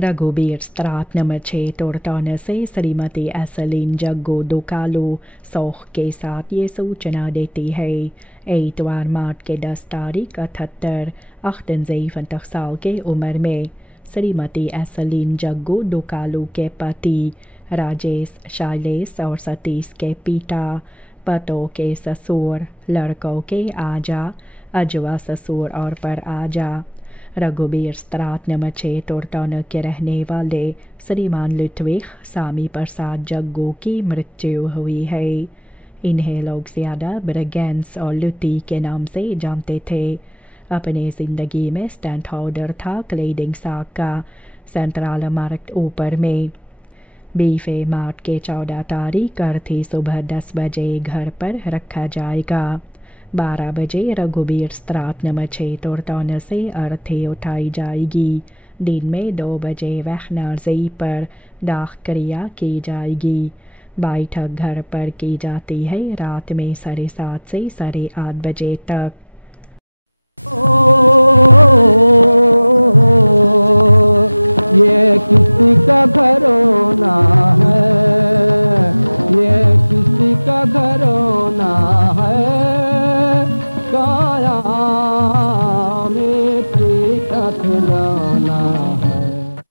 Raghubir स्त्रात number 6 तोड़ताने से श्रीमती एसलीन जग्गो दुकालू सौख के साथ ये सूचना देती है। एतवार मार्च के 10 तारीख 78 साल के उम्र में श्रीमती एसलीन जग्गो दुकालू के पति राजेश शैलेश और सतीश के पिता, पतों के ससुर, लड़कों के आजा, अजवा ससुर और पर आजा रघुबीर स्त्रात नंबर 6 तोड़ताने के रहने वाले श्रीमान लुत्विक सामी प्रसाद जग्गू की मृत्यु हुई है। इन्हें लोग ज़्यादा ब्रिगेंस और लुती के नाम से जानते थे। अपने ज़िंदगी में स्टैंड होल्डर था क्लेडिंग साग का सेंट्रल मार्केट ऊपर में। 20 मार्च के 14 तारीख अर्थी सुबह 10 बजे घर पर रखा जाएगा। 12 बजे रघुबीर स्त्रात नंबर 6 तोड़ताने से अर्थी उठाई जाएगी। दिन में 2 बजे वहनाजी पर दाह क्रिया की जाएगी। बैठक घर पर की जाती है रात में 7:30 से 8:30 बजे तक। ये किसी का घरोना